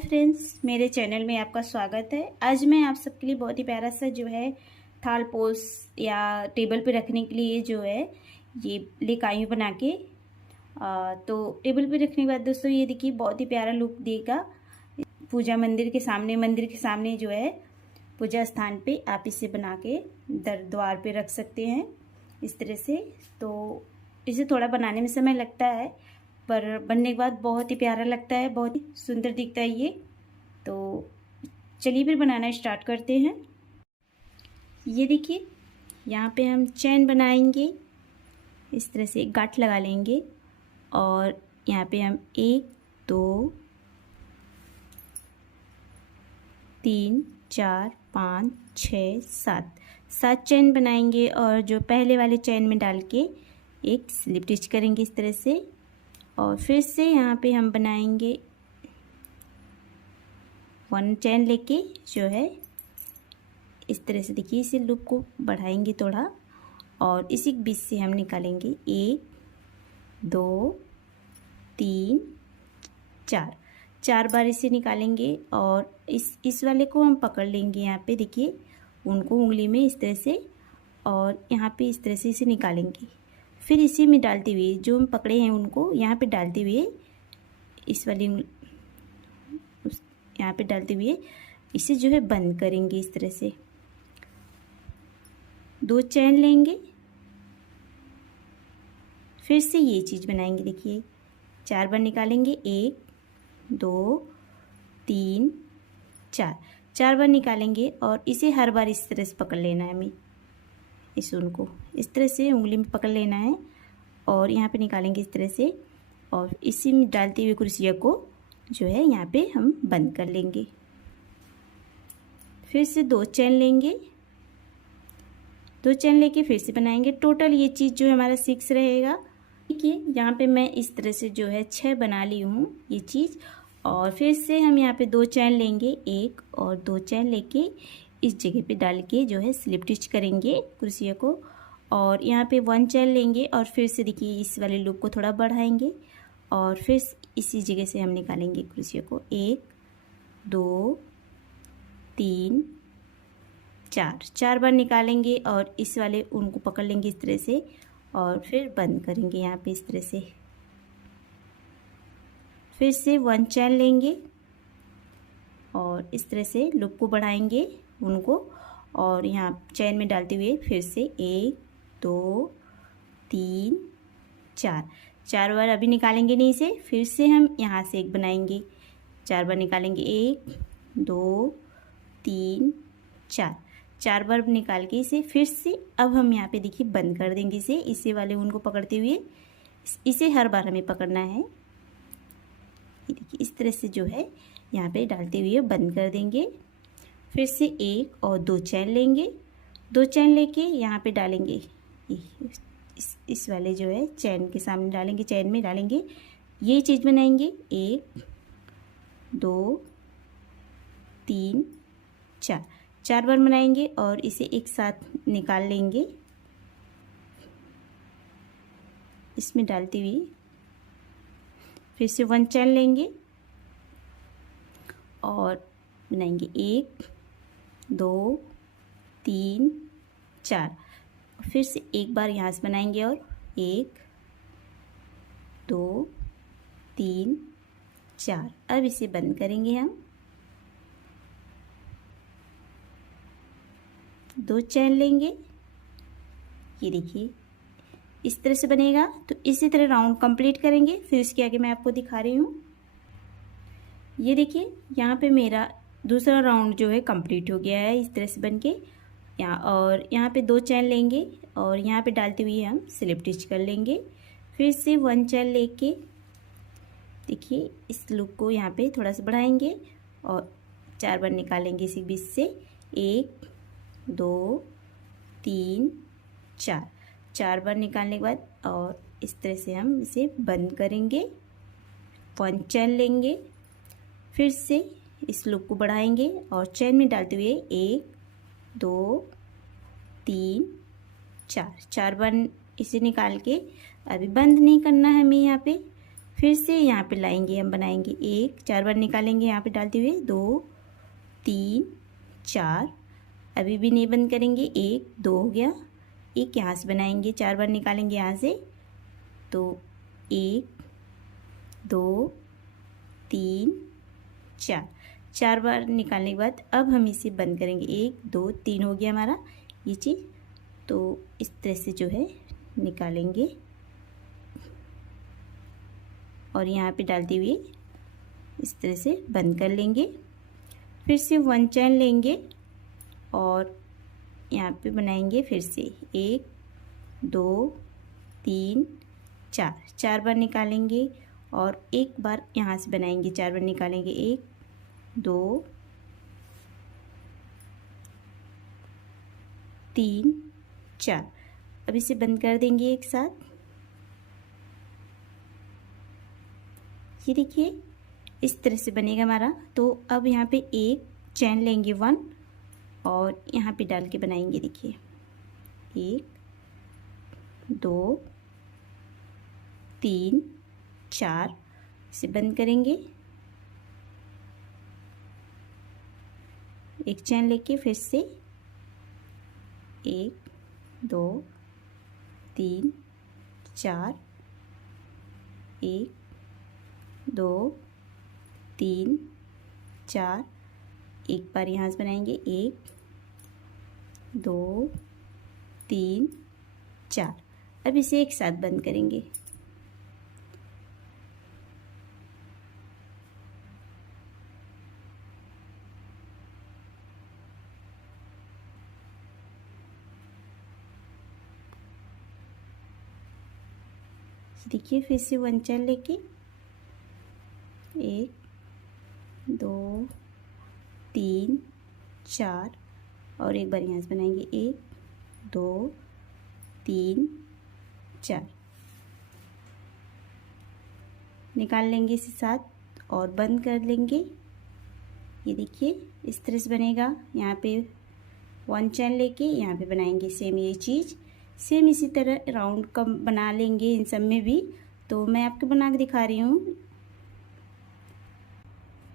Friends, मेरे channel में आपका स्वागत है। आज मैं आप सबके लिए बहुत ही प्यारा सा जो है थाल पोस या टेबल पे रखने के लिए जो है ये लेकर आई हूँ बना के। तो टेबल पे रखने के बाद दोस्तों ये देखिए बहुत ही प्यारा लुक देगा। पूजा मंदिर के सामने जो है पूजा स्थान पे आप इसे बना के द्वार पे रख सकते हैं इस तरह से। तो इसे थोड़ा बनाने में समय लगता है पर बनने के बाद बहुत ही प्यारा लगता है, बहुत ही सुंदर दिखता है ये। तो चलिए फिर बनाना स्टार्ट करते हैं। ये देखिए यहाँ पे हम चैन बनाएंगे, इस तरह से एक गांठ लगा लेंगे और यहाँ पे हम 1 2 3 4 5 6 7 चैन बनाएंगे और जो पहले वाले चैन में डाल के एक स्लिप स्टिच करेंगे इस तरह से। और फिर से यहाँ पे हम बनाएंगे 1 चैन लेके जो है इस तरह से। देखिए इसे लूप को बढ़ाएंगे थोड़ा और इसी बीच से हम निकालेंगे 1 2 3 4 बार इसे निकालेंगे और इस वाले को हम पकड़ लेंगे यहाँ पे। देखिए उनको उंगली में इस तरह से और यहाँ पे इस तरह से इसे निकालेंगे। फिर इसी में डालते हुए जो हम पकड़े हैं उनको यहाँ पे डालते हुए इस वाली यहाँ पे डालते हुए इसे जो है बंद करेंगे इस तरह से। 2 चैन लेंगे, फिर से ये चीज़ बनाएंगे। देखिए 4 बार निकालेंगे, 1 2 3 4 बार निकालेंगे और इसे हर बार इस तरह से पकड़ लेना है। हमें इस ऊन को इस तरह से उंगली में पकड़ लेना है और यहाँ पे निकालेंगे इस तरह से और इसी में डालते हुए कुर्सिया को जो है यहाँ पे हम बंद कर लेंगे। फिर से 2 चैन लेंगे, 2 चैन लेके फिर से बनाएंगे। टोटल ये चीज़ जो है हमारा 6 रहेगा। देखिए यहाँ पे मैं इस तरह से जो है 6 बना ली हूँ ये चीज़। और फिर से हम यहाँ पे 2 चैन लेंगे, 1 और 2 चैन लेके इस जगह पे डाल के जो है स्लिप स्टिच करेंगे कुर्सिया को। और यहाँ पे 1 चैन लेंगे और फिर से देखिए इस वाले लूप को थोड़ा बढ़ाएंगे और फिर इसी जगह से हम निकालेंगे कुर्सिया को। 1 2 3 4 बार निकालेंगे और इस वाले उनको पकड़ लेंगे इस तरह से और फिर बंद करेंगे यहाँ पे इस तरह से। फिर से 1 चैन लेंगे और इस तरह से लूप को बढ़ाएंगे उनको और यहाँ चैन में डालते हुए फिर से 1 2 3 4 बार अभी निकालेंगे नहीं इसे। फिर से हम यहाँ से एक बनाएंगे, 4 बार निकालेंगे, 1 2 3 4 बार निकाल के इसे फिर से अब हम यहाँ पे देखिए बंद कर देंगे इसे वाले उनको पकड़ते हुए। इसे हर बार हमें पकड़ना है। ये देखिए इस तरह से जो है यहाँ पे डालते हुए बंद कर देंगे। फिर से 1 और 2 चैन लेंगे, 2 चैन लेके यहाँ पे डालेंगे इस वाले जो है चैन के सामने डालेंगे, चैन में डालेंगे, ये चीज़ बनाएंगे। 1 2 3 4 बार बनाएंगे और इसे एक साथ निकाल लेंगे इसमें डालते हुए। फिर से 1 चैन लेंगे और बनाएंगे 1 2 3 4। फिर से एक बार यहाँ से बनाएंगे और 1 2 3 4। अब इसे बंद करेंगे हम। 2 चैन लेंगे, ये देखिए इस तरह से बनेगा। तो इसी तरह राउंड कंप्लीट करेंगे। फिर इसके आगे मैं आपको दिखा रही हूँ। ये देखिए यहाँ पे मेरा दूसरा राउंड जो है कंप्लीट हो गया है इस तरह से बनके। और यहाँ पे 2 चैन लेंगे और यहाँ पे डालते हुए हम स्लिप स्टिच कर लेंगे। फिर से 1 चैन लेके देखिए इस लूप को यहाँ पे थोड़ा सा बढ़ाएंगे और 4 बार निकालेंगे इसी बीच से। 1 2 3 4 बार निकालने के बाद और इस तरह से हम इसे बंद करेंगे। 1 चैन लेंगे, फिर से इस लूप को बढ़ाएंगे और चैन में डालते हुए 1 2 3 4 बार इसे निकाल के अभी बंद नहीं करना है हमें यहाँ पे। फिर से यहाँ पे लाएंगे, हम बनाएंगे 1, 4 बार निकालेंगे यहाँ पे डालते हुए, 2 3 4, अभी भी नहीं बंद करेंगे, 1 2 हो गया, एक यहाँ से बनाएंगे, 4 बार निकालेंगे यहाँ से, तो 1 2 3 4, 4 बार निकालने के बाद अब हम इसे बंद करेंगे, 1 2 3 हो गया हमारा ये चीज़। तो इस तरह से जो है निकालेंगे और यहाँ पे डालते हुए इस तरह से बंद कर लेंगे। फिर से 1 चैन लेंगे और यहाँ पे बनाएंगे फिर से 1 2 3 4, 4 बार निकालेंगे और एक बार यहाँ से बनाएंगे, 4 बार निकालेंगे, 1 2 3 4, अब इसे बंद कर देंगे एक साथ। ये देखिए इस तरह से बनेगा हमारा। तो अब यहाँ पे एक चैन लेंगे 1 और यहाँ पे डाल के बनाएंगे, देखिए 1 2 3 4, इसे बंद करेंगे, एक चैन लेके फिर से 1 2 3 4, 1 2 3 4, एक बार यहाँ से बनाएंगे, 1 2 3 4, अब इसे एक साथ बंद करेंगे। देखिए फिर से 1 चैन लेके 1 2 3 4 और एक बार यहाँ से बनाएंगे, 1 2 3 4, निकाल लेंगे इसे साथ और बंद कर लेंगे। ये देखिए इस तरह से बनेगा। यहाँ पे 1 चैन लेके यहाँ पे बनाएंगे सेम ये चीज़, सेम इसी तरह राउंड का बना लेंगे इन सब में भी। तो मैं आपको बना के दिखा रही हूँ।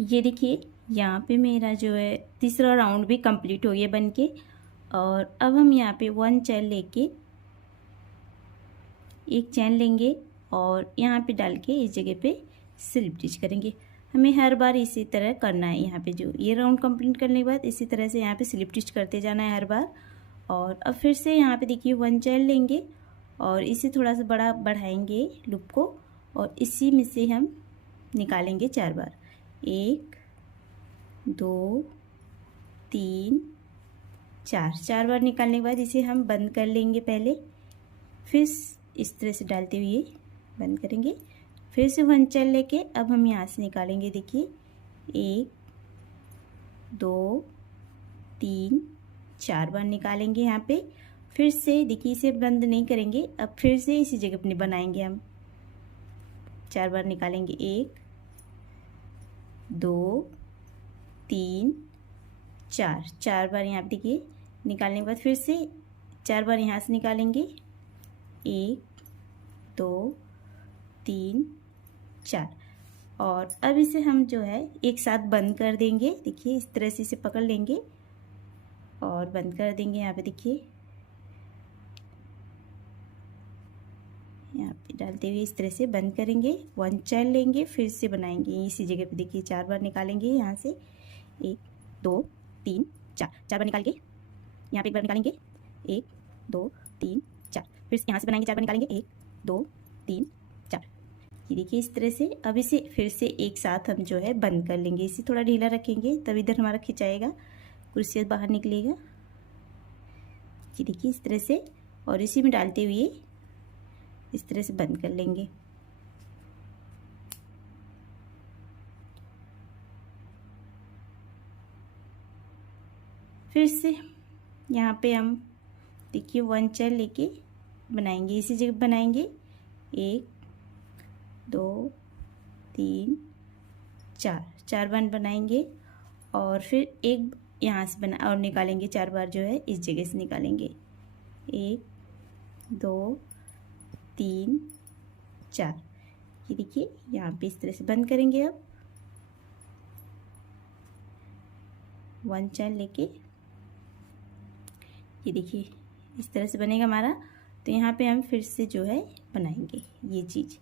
ये देखिए यहाँ पे मेरा जो है तीसरा राउंड भी कंप्लीट हो गया बन के। और अब हम यहाँ पे 1 चैन लेके एक चैन लेंगे और यहाँ पे डाल के इस जगह पे स्लिप स्टिच करेंगे। हमें हर बार इसी तरह करना है। यहाँ पे जो ये राउंड कंप्लीट करने के बाद इसी तरह से यहाँ पे स्लिप स्टिच करते जाना है हर बार। और अब फिर से यहाँ पे देखिए 1 चैन लेंगे और इसे थोड़ा सा बड़ा बढ़ाएंगे लूप को और इसी में से हम निकालेंगे 4 बार, 1 2 3 4, 4 बार निकालने के बाद इसे हम बंद कर लेंगे पहले, फिर इस तरह से डालते हुए बंद करेंगे। फिर से 1 चैन लेके अब हम यहाँ से निकालेंगे, देखिए 1 2 3 4 बार निकालेंगे यहाँ पे। फिर से देखिए इसे बंद नहीं करेंगे, अब फिर से इसी जगह पर बनाएंगे हम 4 बार निकालेंगे, 1 2 3 4, 4 बार यहाँ पे देखिए निकालने के बाद फिर से 4 बार यहाँ से निकालेंगे, 1 2 3 4। और अब इसे हम जो है एक साथ बंद कर देंगे। देखिए इस तरह से इसे पकड़ लेंगे और बंद कर देंगे। यहाँ पे देखिए यहाँ पे डालते हुए इस तरह से बंद करेंगे। 1 चैन लेंगे, फिर से बनाएंगे इसी जगह पे, देखिए 4 बार निकालेंगे यहाँ से, 1 2 3 4, 4 बार निकाल के यहाँ पे एक बार निकालेंगे, 1 2 3 4, फिर यहाँ से बनाएंगे 4 बार निकालेंगे, 1 2 3 4। ये देखिए इस तरह से। अब इसे फिर से एक साथ हम जो है बंद कर लेंगे। इसे थोड़ा ढीला रखेंगे तब इधर हमारा खिंचाएगा, कुर्सी बाहर निकलेगा। ये देखिए इस तरह से, और इसी में डालते हुए इस तरह से बंद कर लेंगे। फिर से यहाँ पे हम देखिए 1 चैन लेके बनाएंगे, इसी जगह बनाएंगे, 1 2 3 4, 4 बार बनाएंगे और फिर एक यहाँ से बना और निकालेंगे 4 बार जो है इस जगह से निकालेंगे, 1 2 3 4। ये देखिए यहाँ पे इस तरह से बंद करेंगे। अब 1 चैन लेके ये देखिए इस तरह से बनेगा हमारा। तो यहाँ पे हम फिर से जो है बनाएंगे ये चीज़।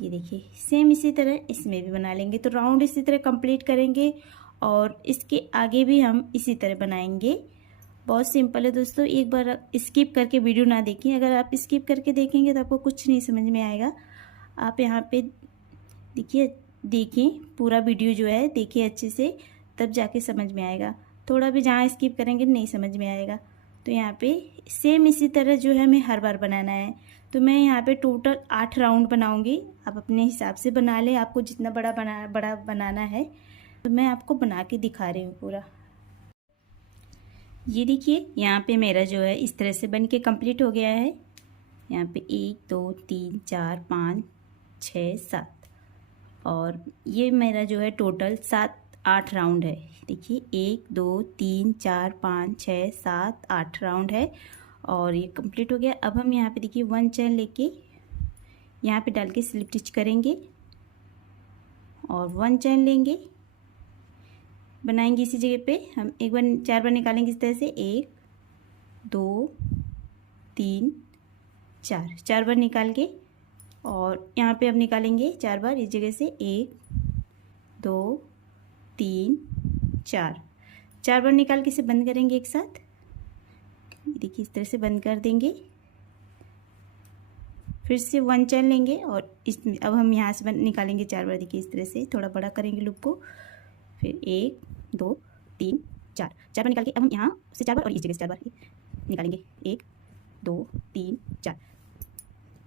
ये देखिए सेम इसी तरह इसमें भी बना लेंगे। तो राउंड इसी तरह कंप्लीट करेंगे और इसके आगे भी हम इसी तरह बनाएंगे। बहुत सिंपल है दोस्तों, एक बार स्किप करके वीडियो ना देखें। अगर आप स्किप करके देखेंगे तो आपको कुछ नहीं समझ में आएगा। आप यहाँ पे देखें पूरा वीडियो जो है देखिए अच्छे से, तब जाके समझ में आएगा। थोड़ा भी जहाँ स्किप करेंगे नहीं समझ में आएगा। तो यहाँ पे सेम इसी तरह जो है हमें हर बार बनाना है। तो मैं यहाँ पे टोटल 8 राउंड बनाऊँगी। आप अपने हिसाब से बना लें, आपको जितना बड़ा बनाना है। तो मैं आपको बना के दिखा रही हूँ पूरा। ये देखिए यहाँ पे मेरा जो है इस तरह से बन के कंप्लीट हो गया है। यहाँ पे 1 2 3 4 5 6 7 और ये मेरा जो है टोटल 8 राउंड है। देखिए 1 2 3 4 5 6 7 8 राउंड है और ये कंप्लीट हो गया। अब हम यहाँ पे देखिए 1 चैन लेके यहाँ पे डाल के स्लिप स्टिच करेंगे और 1 चैन लेंगे, बनाएंगे इसी जगह पे। हम 4 बार निकालेंगे इस तरह से, 1 2 3 4 बार निकाल के और यहाँ पे अब निकालेंगे 4 बार इस जगह से, 1 2 3 4 बार निकाल के इसे बंद करेंगे एक साथ। देखिए इस तरह से बंद कर देंगे। फिर से 1 चैन लेंगे और इसमें अब हम यहाँ से निकालेंगे 4 बार। देखिए इस तरह से थोड़ा बड़ा करेंगे लूप को। फिर 1 2 3 4 बार निकाल के अब हम यहाँ से 4 बार और इस जगह से 4 बार निकालेंगे, 1 2 3 4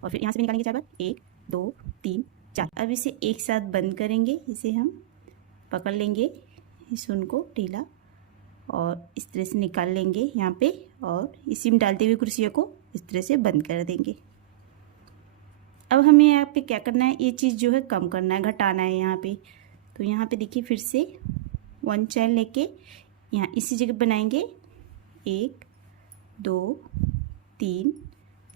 और फिर यहाँ से भी निकालेंगे 4 बार, 1 2 3 4। अब इसे एक साथ बंद करेंगे। इसे हम पकड़ लेंगे इस ऊन को ढीला और इस तरह से निकाल लेंगे यहाँ पे और इसी में डालते हुए कुर्सियों को इस तरह से बंद कर देंगे। अब हमें यहाँ पे क्या करना है, ये चीज़ जो है कम करना है, घटाना है यहाँ पे। तो यहाँ पे देखिए फिर से 1 चैन लेके यहाँ इसी जगह बनाएंगे, 1 2 3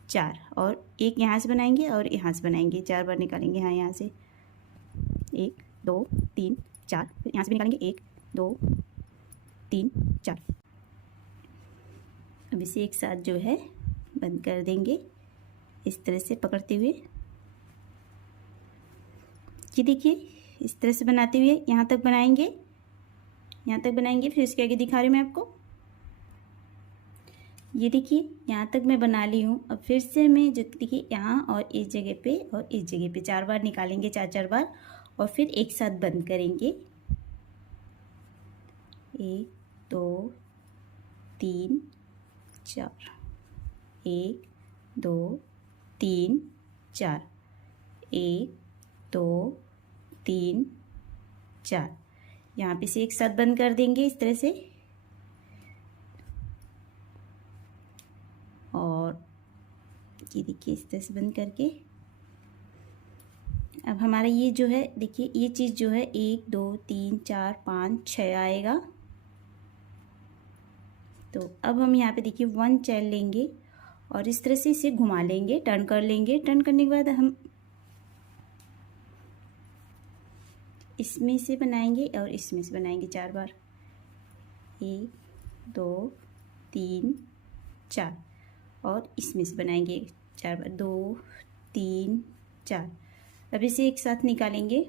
4 और एक यहाँ से बनाएंगे और यहाँ से बनाएंगे, 4 बार निकालेंगे। हाँ यहाँ से 1 2 3 4, फिर यहाँ से भी निकालेंगे 1 2 3 4। अब इसे एक साथ जो है बंद कर देंगे इस तरह से पकड़ते हुए। ये देखिए इस तरह से बनाते हुए यहाँ तक बनाएंगे, फिर इसके आगे दिखा रही हूँ मैं आपको। ये देखिए यहाँ तक मैं बना ली हूँ। अब फिर से मैं जो देखिए यहाँ और इस जगह पे और इस जगह पे 4 बार निकालेंगे, 4 बार और फिर एक साथ बंद करेंगे, 1 2 3 4 1 2 3 4 1 2 3 4। यहाँ पे से एक साथ बंद कर देंगे इस तरह से और ये देखिए इस तरह से बंद करके अब हमारा ये जो है देखिए ये चीज़ जो है 1 2 3 4 5 6 आएगा। तो अब हम यहाँ पे देखिए 1 चैन लेंगे और इस तरह से इसे घुमा लेंगे, टर्न कर लेंगे। टर्न करने के बाद हम इसमें से बनाएंगे और इसमें से बनाएंगे 4 बार, 1 2 3 4 और इसमें से बनाएंगे 4 बार, 2 3 4। अब इसे एक साथ निकालेंगे,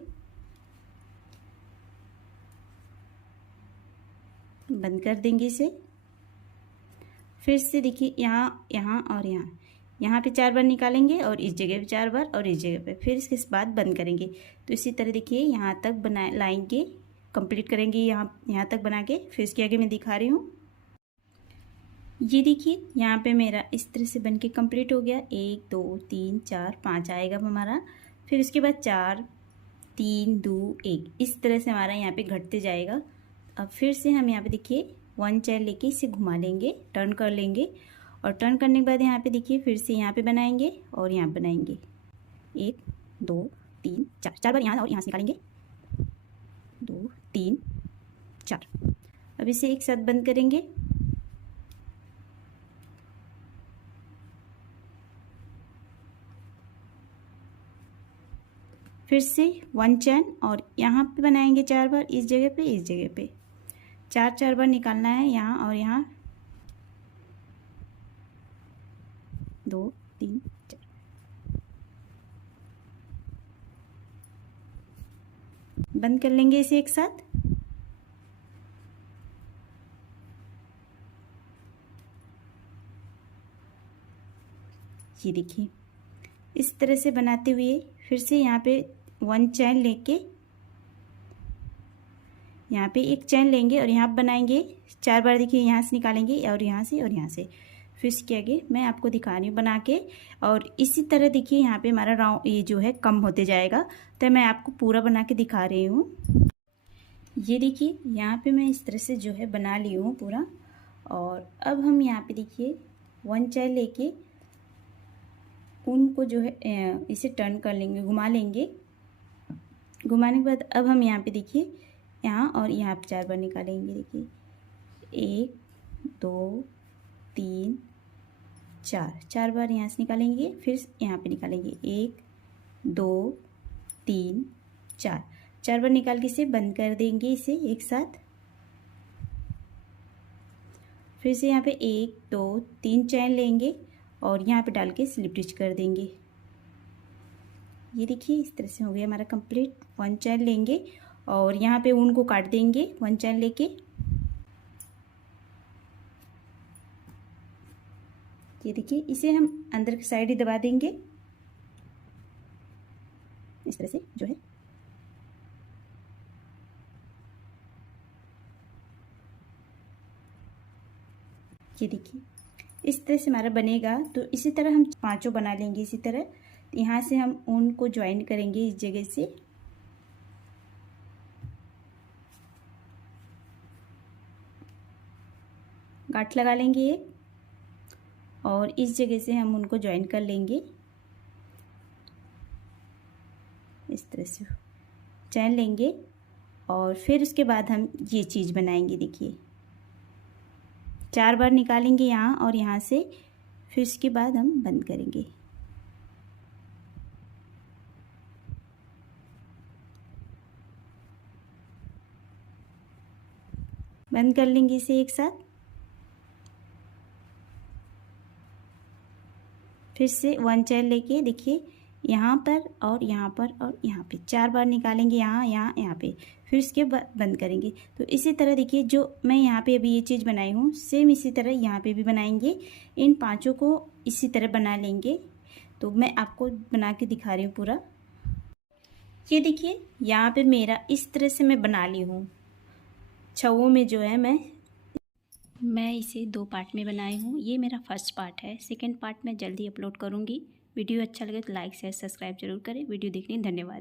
बंद कर देंगे इसे। फिर से देखिए यहाँ और यहाँ पे 4 बार निकालेंगे और इस जगह पे 4 बार और इस जगह पे, फिर इसके बाद बंद करेंगे। तो इसी तरह देखिए यहाँ तक लाएंगे, कंप्लीट करेंगे यहाँ तक बना के। फिर इसके आगे मैं दिखा रही हूँ। ये देखिए यहाँ पे मेरा इस तरह से बन के कम्प्लीट हो गया। 1 2 3 4 5 आएगा हमारा। फिर उसके बाद 4 3 2 1 इस तरह से हमारा यहाँ पे घटते जाएगा। अब फिर से हम यहाँ पे देखिए 1 चैन लेके इसे घुमा लेंगे, टर्न कर लेंगे और टर्न करने के बाद यहाँ पे देखिए फिर से यहाँ पे बनाएंगे और यहाँ बनाएंगे, 1 2 3 4 बार यहाँ और यहाँ से निकालेंगे, 2 3 4। अब इसे एक साथ बंद करेंगे। फिर से 1 चैन और यहाँ पे बनाएंगे 4 बार, इस जगह पे, इस जगह पे 4 बार निकालना है यहाँ और यहाँ 2 3 4। बंद कर लेंगे इसे एक साथ। ये देखिए इस तरह से बनाते हुए फिर से यहाँ पे 1 चैन लेके यहाँ पे एक चैन लेंगे और यहाँ बनाएंगे 4 बार। देखिए यहाँ से निकालेंगे और यहाँ से और यहाँ से। फिर इसके आगे मैं आपको दिखा रही हूँ बना के। और इसी तरह देखिए यहाँ पे हमारा राउंड ये जो है कम होते जाएगा, तो मैं आपको पूरा बना के दिखा रही हूँ। ये देखिए यहाँ पे मैं इस तरह से जो है बना ली हूँ पूरा। और अब हम यहाँ पे देखिए 1 चैन लेके ऊन को जो है इसे टर्न कर लेंगे, घुमा लेंगे। घुमाने के बाद अब हम यहाँ पे देखिए यहाँ और यहाँ पे 4 बार निकालेंगे। देखिए 1 2 3 4 बार यहाँ से निकालेंगे, फिर यहाँ पे निकालेंगे 1 2 3 4 बार निकाल के इसे बंद कर देंगे इसे एक साथ। फिर से यहाँ पे 1 2 3 चैन लेंगे और यहाँ पे डाल के स्लिप स्टिच कर देंगे। ये देखिए इस तरह से हो गया हमारा कंप्लीट। 1 चैन लेंगे और यहाँ पे ऊन को काट देंगे 1 चैन लेके। ये देखिए इसे हम अंदर की साइड ही दबा देंगे इस तरह से जो है। ये देखिए इस तरह से हमारा बनेगा। तो इसी तरह हम 5 बना लेंगे। इसी तरह यहाँ से हम ऊन को ज्वाइन करेंगे इस जगह से। गांठ लगा लेंगे एक और इस जगह से हम उनको ज्वाइन कर लेंगे इस तरह से। चैन लेंगे और फिर उसके बाद हम ये चीज़ बनाएंगे। देखिए 4 बार निकालेंगे यहाँ और यहाँ से, फिर उसके बाद हम बंद करेंगे। बंद कर लेंगे इसे एक साथ। फिर से 1 चैन लेके देखिए यहाँ पर और यहाँ पर और यहाँ पे 4 बार निकालेंगे यहाँ यहाँ यहाँ पे, फिर उसके बाद बंद करेंगे। तो इसी तरह देखिए जो मैं यहाँ पे अभी ये चीज़ बनाई हूँ सेम इसी तरह यहाँ पे भी बनाएंगे। इन 5 को इसी तरह बना लेंगे। तो मैं आपको बना के दिखा रही हूँ पूरा। ये देखिए यहाँ पे मेरा इस तरह से मैं बना ली हूँ। छवों में जो है मैं इसे 2 पार्ट में बनाई हूँ। ये मेरा फर्स्ट पार्ट है। सेकंड पार्ट मैं जल्दी अपलोड करूँगी। वीडियो अच्छा लगे तो लाइक शेयर सब्सक्राइब जरूर करें। वीडियो देखने धन्यवाद।